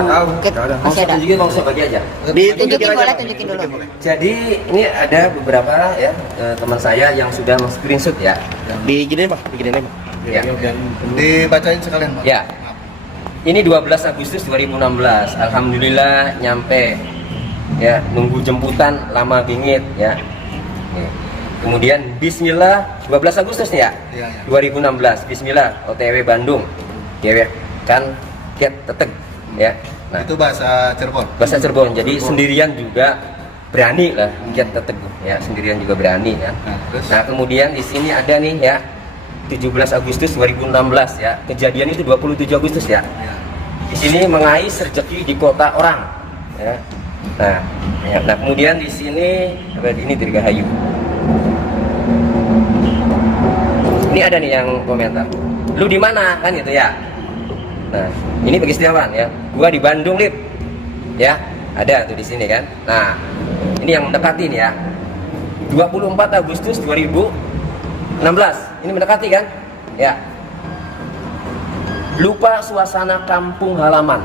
Masih ada. Tunjukin, mau saya bagi aja. Tunjukin boleh, tunjukin dulu. Jadi ini ada beberapa ya teman saya yang sudah screenshot ya. Diginiin Pak, diginiin Pak. Ya. Dibacain sekalian Pak. Ya. Ini 12 Agustus 2016. Alhamdulillah nyampe. Ya, nunggu jemputan lama bingit ya. Nih. Kemudian Bismillah 12 Agustus nih ya. Iya, iya. 2016. Bismillah OTW Bandung. Ya, kan Get Teteg ya. Nah, Itu bahasa Cirebon. bahasa Cirebon. Jadi sendirian juga berani lah Get Teteg ya, sendirian juga berani ya. Terus? Nah, kemudian di sini ada nih ya 17 Agustus 2016 ya. Kejadian itu 27 Agustus ya. Ya. Di sini mengais rezeki di kota orang ya. Nah, ya. Nah kemudian di sini ini Dirgahayu. Ini ada nih yang komentar. Lu di mana kan gitu ya. Nah, ini bagi Setiawan ya. Gua di Bandung, Lip. Ya, ada tuh di sini kan. Nah, ini yang mendekati nih ya. 24 Agustus 2016. Ini mendekati kan? Ya. Lupa suasana kampung halaman.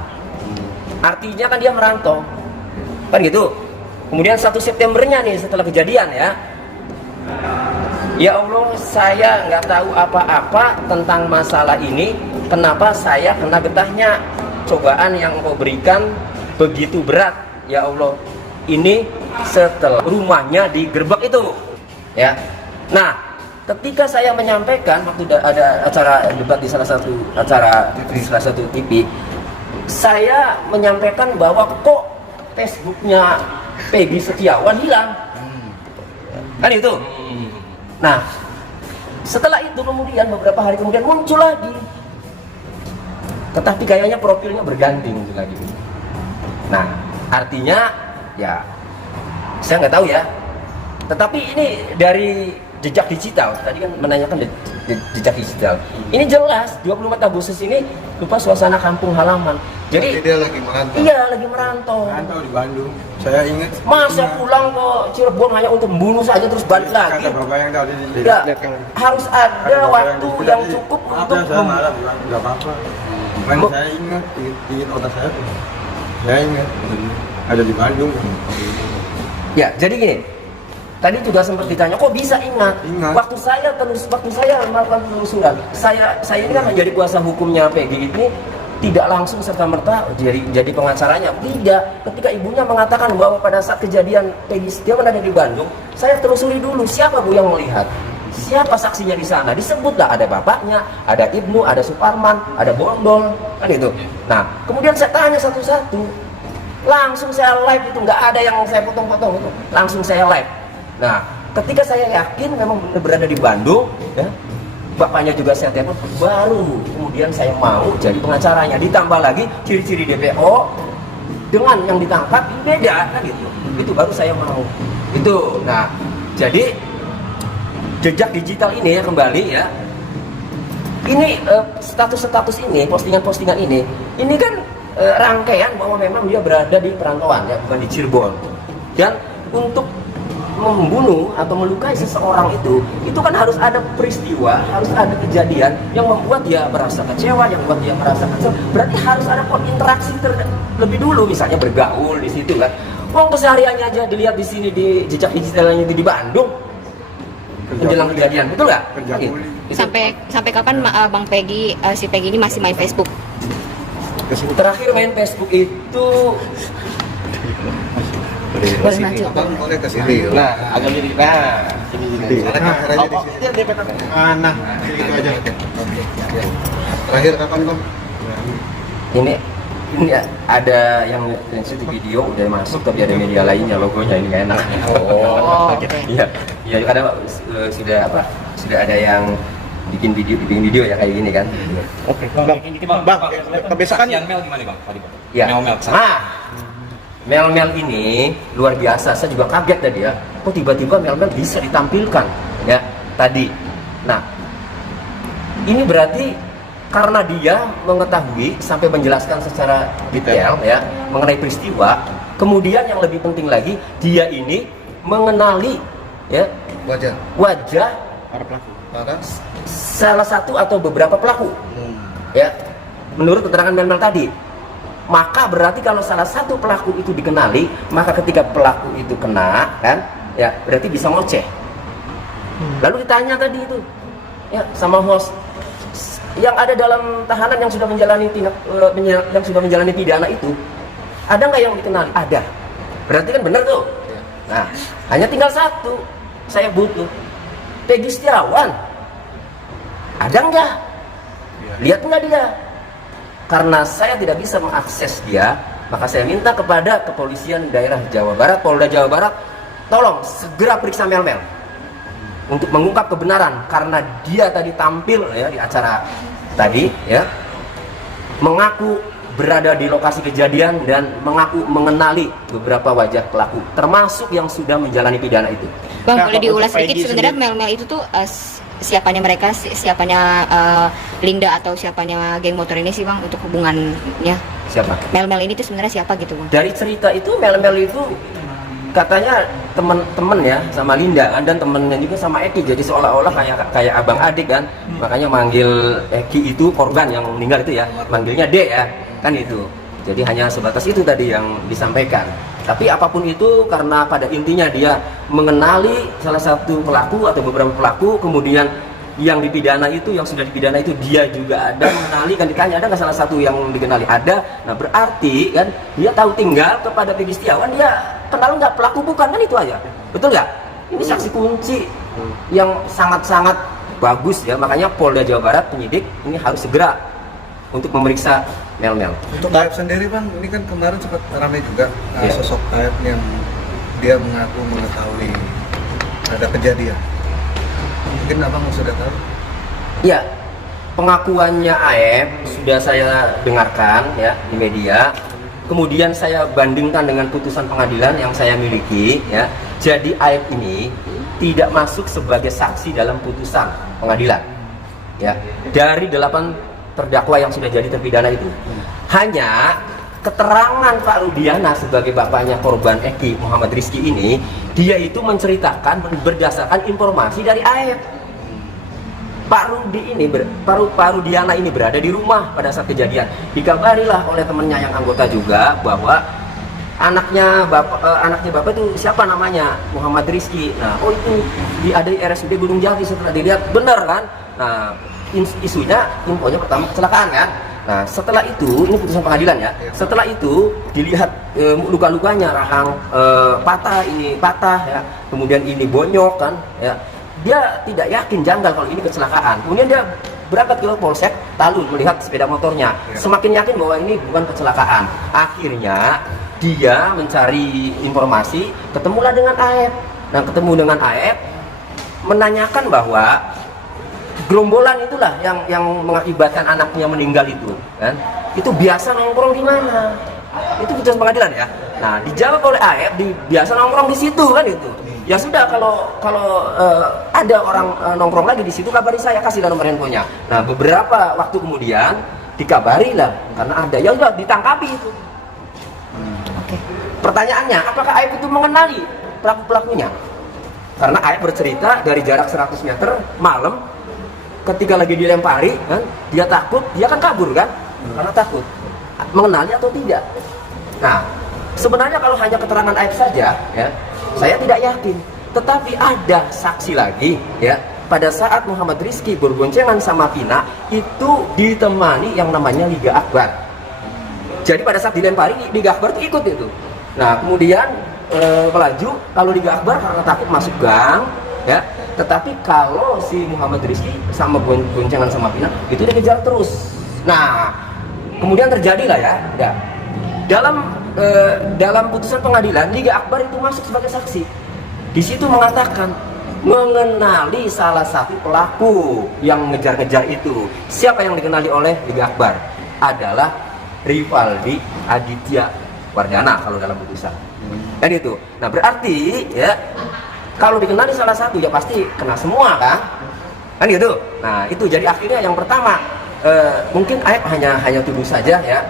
Artinya kan dia merantau. Kan gitu. Kemudian 1 Septembernya nih setelah kejadian ya. Ya Allah, saya nggak tahu apa-apa tentang masalah ini. Kenapa saya kena getahnya? Cobaan yang Engkau berikan begitu berat. Ya Allah, ini setelah rumahnya digerebek itu. Ya. Nah, ketika saya menyampaikan waktu ada acara debat di salah satu acara di salah satu TV, saya menyampaikan bahwa kok Facebooknya Peggy Setiawan hilang, kan itu. Nah, setelah itu kemudian beberapa hari kemudian muncul lagi, tetapi kayaknya profilnya berganti muncul lagi. Nah, artinya ya saya nggak tahu ya. Tetapi ini dari jejak digital, tadi kan menanyakan jejak digital. Ini jelas 24 Agustus ini lupa suasana kampung halaman. Jadi dia lagi merantau. Iya, lagi merantau. Merantau di Bandung. Saya ingat. Masa pulang ke Cirebon hanya untuk membunuh saja terus balik lagi? Kata bapak yang tadi. Tidak, harus ada waktu yang cukup untuk Enggak apa-apa. Cuman saya ingat otak saya. Saya ingat ada di Bandung. Ya, jadi gini. Tadi juga sempat ditanya, kok bisa ingat? Ingat. Waktu saya melakukan penelusuran, saya ini kan menjadi kuasa hukumnya Peggy ini tidak langsung serta merta jadi pengacaranya. Tidak. Ketika ibunya mengatakan bahwa pada saat kejadian Peggy Setiawan ada di Bandung, saya telusuri dulu siapa Bu yang melihat, siapa saksinya di sana. Disebutlah ada bapaknya, ada Ibnu, ada Suparman, ada Bondol, kan itu. Nah, kemudian saya tanya satu-satu. Langsung saya live itu, nggak ada yang saya potong-potong itu. Langsung saya live. Nah, ketika saya yakin memang benar berada di Bandung, ya, bapaknya juga saya telepon, baru kemudian saya mau jadi pengacaranya. Ditambah lagi ciri-ciri DPO dengan yang ditangkap ini beda, kan gitu. Itu baru saya mau. Itu. Nah, jadi jejak digital ini ya kembali ya. Ini status-status ini, postingan-postingan ini kan rangkaian bahwa memang dia berada di perantauan ya, bukan di Cirebon. Dan untuk membunuh atau melukai seseorang itu kan harus ada peristiwa, harus ada kejadian yang membuat dia merasa kecewa, yang membuat dia merasa kesel. Berarti harus ada interaksi lebih dulu, misalnya bergaul di situ kan. Wong kesehariannya aja dilihat di sini di jejak digitalnya di Bandung menjelang kejadian, betul nggak? Sampai kapan Bang Peggy, si Peggy ini masih main Facebook? Terakhir main Facebook itu Boleh maju. Abang boleh ke sini. Nah, agak mirip. Nah, sini. Nah, itu aja. Terakhir kapan Bang? ini ada yang sensitif video udah masuk, tapi ada media lainnya logonya ini nggak enak. Oh, oke. Iya, iya karena sudah ada yang bikin video ya kayak gini kan. Oke, Bang, kebiasaan yang Mel gimana Bang? Tadi Bang. Ya. Mel. Mel ini luar biasa, saya juga kaget tadi ya. Kok tiba-tiba Mel bisa ditampilkan ya tadi. Nah, ini berarti karena dia mengetahui sampai menjelaskan secara detail ya mengenai peristiwa. Kemudian yang lebih penting lagi, dia ini mengenali ya wajah para pelaku. salah satu atau beberapa pelaku. Ya, menurut keterangan Mel tadi. Maka berarti kalau salah satu pelaku itu dikenali, maka ketika pelaku itu kena, kan, ya berarti bisa ngoceh. Lalu ditanya tadi itu, ya sama host, yang ada dalam tahanan yang sudah menjalani pidana itu, ada nggak yang dikenali? Ada. Berarti kan benar tuh. Nah, hanya tinggal satu, saya butuh Peggy Setiawan. Ada nggak? Lihat nggak dia? Karena saya tidak bisa mengakses dia, maka saya minta kepada kepolisian daerah Jawa Barat, Polda Jawa Barat, tolong segera periksa Mel untuk mengungkap kebenaran, karena dia tadi tampil ya di acara tadi ya, mengaku berada di lokasi kejadian dan mengaku mengenali beberapa wajah pelaku, termasuk yang sudah menjalani pidana itu. Bang, Nah, boleh diulas untuk sedikit Peggy sebenarnya Mel itu tuh siapanya mereka, siapanya Linda atau siapanya geng motor ini sih Bang, untuk hubungannya? Siapa? Mel ini tuh sebenarnya siapa gitu Bang? Dari cerita itu Mel itu katanya temen-temen ya sama Linda kan, dan temennya juga sama Eki, jadi seolah-olah kayak abang adik kan. Makanya manggil Eki itu korban yang meninggal itu ya, manggilnya D ya kan itu. Jadi hanya sebatas itu tadi yang disampaikan. Tapi apapun itu, karena pada intinya dia mengenali salah satu pelaku atau beberapa pelaku, kemudian yang dipidana itu, yang sudah dipidana itu dia juga ada mengenali, kan ditanya ada nggak salah satu yang dikenali, ada. Nah berarti kan dia tahu tinggal kepada Peggy Setiawan, dia kenal nggak pelaku bukan, kan itu aja, betul nggak? Ini saksi kunci yang sangat-sangat bagus ya, makanya Polda Jawa Barat penyidik ini harus segera untuk memeriksa Mel. Untuk Aep sendiri Bang, ini kan kemarin sempat ramai juga Iya. sosok Aep yang dia mengaku mengetahui ada kejadian. Mungkin Abang sudah tahu? Ya, pengakuannya Aep sudah saya dengarkan ya di media. Kemudian saya bandingkan dengan putusan pengadilan yang saya miliki ya. Jadi Aep ini tidak masuk sebagai saksi dalam putusan pengadilan. Ya, dari 8 terdakwa yang sudah jadi terpidana itu, hanya keterangan Pak Rudiana sebagai bapaknya korban Eki Muhammad Rizky ini, dia itu menceritakan berdasarkan informasi dari Aep. Pak Rudiana ini berada di rumah pada saat kejadian. Dikabarilah oleh temannya yang anggota juga bahwa anaknya bapak itu siapa namanya, Muhammad Rizky. Nah, oh itu ada di RSUD Gunung Jati. Setelah dilihat benar kan. Nah, infonya pertama kecelakaan kan. Nah setelah itu, ini putusan pengadilan ya, setelah itu dilihat luka-lukanya, rahang patah ya, kemudian ini bonyok kan ya, dia tidak yakin, janggal kalau ini kecelakaan. Kemudian dia berangkat ke Polsek Talun melihat sepeda motornya, semakin yakin bahwa ini bukan kecelakaan. Akhirnya dia mencari informasi, ketemulah dengan Aep. Nah ketemu dengan Aep, menanyakan bahwa gerombolan itulah yang mengakibatkan anaknya meninggal itu kan, itu biasa nongkrong di mana. Itu putusan pengadilan ya. Nah dijawab oleh Aep, biasa nongkrong di situ kan itu. Ya sudah, kalau ada orang nongkrong lagi di situ, kabari saya, kasih nomor handphonenya. Nah beberapa waktu kemudian dikabari lah, karena ada, ya udah ditangkapi itu. Oke. Pertanyaannya, apakah Aep itu mengenali pelaku-pelakunya? Karena Aep bercerita dari jarak 100 meter malam, ketika lagi dilempari kan, dia takut, dia kan kabur kan, karena takut. Mengenali atau tidak? Nah, sebenarnya kalau hanya keterangan Aep saja ya, saya tidak yakin. Tetapi ada saksi lagi ya, pada saat Muhammad Rizky berboncengan sama Pina itu ditemani yang namanya Liga Akbar. Jadi pada saat dilempari, Liga Akbar itu ikut itu. Nah, kemudian melaju, kalau Liga Akbar karena takut masuk gang ya. Tetapi kalau si Muhammad Rizky sama boncengan sama Pina itu dikejar terus. Nah, kemudian terjadilah ya. Dalam putusan pengadilan, Liga Akbar itu masuk sebagai saksi. Di situ mengatakan mengenali salah satu pelaku yang ngejar-ngejar itu. Siapa yang dikenali oleh Liga Akbar? Adalah Rivaldi Aditya Wardana kalau dalam putusan. Kan itu. Nah, berarti ya, kalau dikenali salah satu ya pasti kena semua kan gitu. Nah itu jadi akhirnya yang pertama mungkin Aep hanya tuduh saja ya,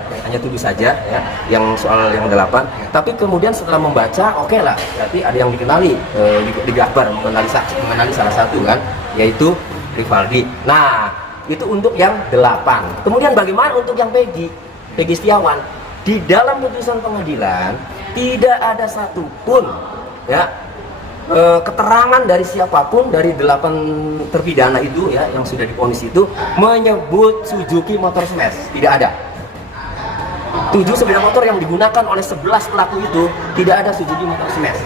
yang soal yang 8. Tapi kemudian setelah membaca, oke lah, berarti ada yang dikenali, Liga Akbar mengenali salah satu kan, yaitu Rivaldi. Nah itu untuk yang 8. Kemudian bagaimana untuk yang Peggy Setiawan? di dalam putusan pengadilan tidak ada satupun ya keterangan dari siapapun dari 8 terpidana itu ya yang sudah divonis itu menyebut Suzuki Motor Smash. Tidak ada. 7 sepeda motor yang digunakan oleh 11 pelaku itu tidak ada Suzuki Motor Smash.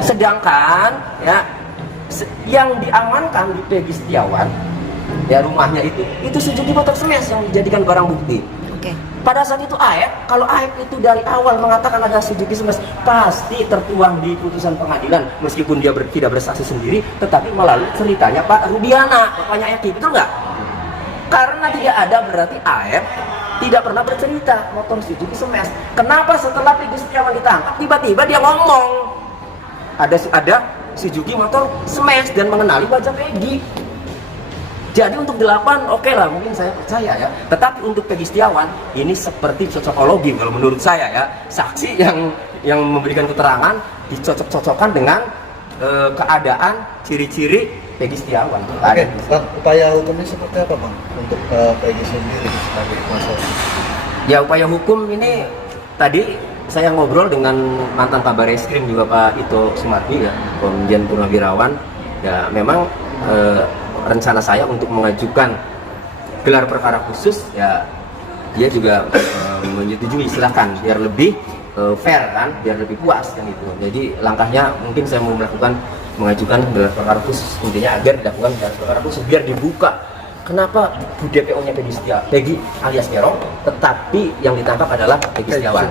Sedangkan ya yang diamankan di Peggy Setiawan ya rumahnya itu Suzuki Motor Smash yang dijadikan barang bukti. Oke. Pada saat itu AF, kalau AF itu dari awal mengatakan ada Suzuki Smash, pasti tertuang di putusan pengadilan meskipun dia tidak bersaksi sendiri, tetapi melalui ceritanya Pak Rudiana, bapaknya Eki, betul nggak? Karena tidak ada berarti AF tidak pernah bercerita motor Suzuki Smash. Kenapa setelah Peggy Setiawan ditangkap tiba-tiba dia ngomong ada Suzuki Motor Smash dan mengenali wajah Peggy. Jadi untuk 8 oke lah mungkin saya percaya ya. Tetapi untuk Peggy Setiawan ini seperti cocokologi kalau menurut saya ya. Saksi yang memberikan keterangan dicocok-cocokkan dengan keadaan ciri-ciri Peggy Setiawan. Oke, upaya hukumnya seperti apa Bang untuk Peggy sendiri sebagai kuasa? Ya upaya hukum ini tadi saya ngobrol dengan mantan Kabar Eskrim juga Pak Ito Sumardi ya, Komjen Purnawirawan. Ya memang rencana saya untuk mengajukan gelar perkara khusus ya dia juga menyetujui, silakan biar lebih fair kan, biar lebih puas kan itu. Jadi langkahnya mungkin saya mau mengajukan gelar perkara khusus intinya agar dilakukan gelar perkara khusus biar dibuka kenapa DPO-nya Peggy alias Perong tetapi yang ditangkap adalah Peggy Setiawan.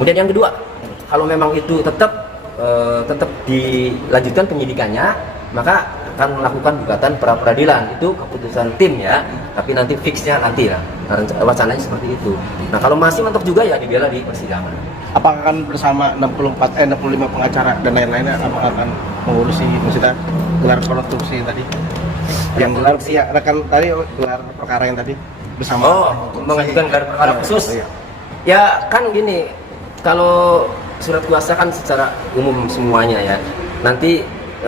Kemudian yang kedua, kalau memang itu tetap dilanjutkan penyidikannya maka akan melakukan gugatan pra peradilan, itu keputusan tim ya, tapi nanti fixnya nanti lah, wacananya seperti itu. Nah kalau masih mentok juga ya dibela di persidangan. Apakah akan bersama 65 pengacara dan lain-lainnya, apakah akan mengurusi maksudnya gelar konstruksi tadi yang gelar ya rekan tadi gelar perkara yang tadi bersama mengajukan gelar perkara khusus ya kan gini, kalau surat kuasa kan secara umum semuanya ya, nanti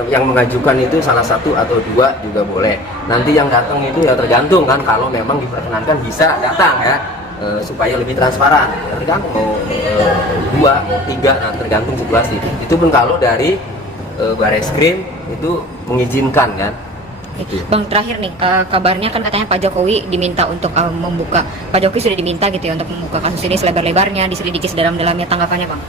yang mengajukan itu salah satu atau 2 juga boleh. Nanti yang datang itu ya tergantung kan, kalau memang diperkenankan bisa datang ya, supaya lebih transparan. Tergantung mau 2, 3, nah tergantung situasi. Itu pun kalau dari Bareskrim itu mengizinkan kan. Bang terakhir nih, kabarnya kan katanya Pak Jokowi diminta untuk membuka, Pak Jokowi sudah diminta gitu ya untuk membuka kasus ini selebar-lebarnya, diselidiki sedalam-dalamnya, tanggapannya Bang?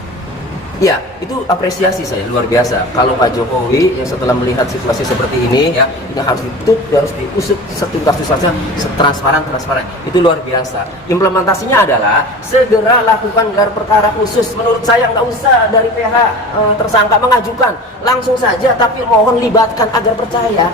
Ya, itu apresiasi saya luar biasa. Kalau Pak Jokowi yang setelah melihat situasi seperti ini ya, ini harus ditutup, harus diusut setuntas-tuntasnya, setransparan. Itu luar biasa. Implementasinya adalah segera lakukan gelar perkara khusus. Menurut saya nggak usah dari pihak tersangka mengajukan, langsung saja. Tapi mohon libatkan agar percaya.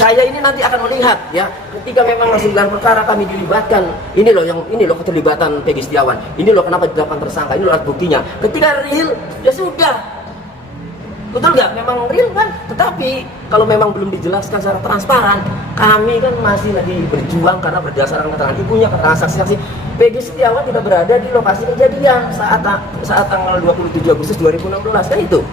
Saya ini nanti akan melihat ya, ketika memang langsung gelar perkara kami dilibatkan, ini loh keterlibatan Peggy Setiawan, ini loh kenapa ditetapkan tersangka, ini loh alat buktinya. Ketika real ya sudah, betul nggak? Memang real kan? Tetapi kalau memang belum dijelaskan secara transparan, kami kan masih lagi berjuang karena berdasarkan keterangan ibunya, keterangan saksi-saksi. Peggy Setiawan tidak berada di lokasi kejadian saat tanggal 27 Agustus 2016 kan itu.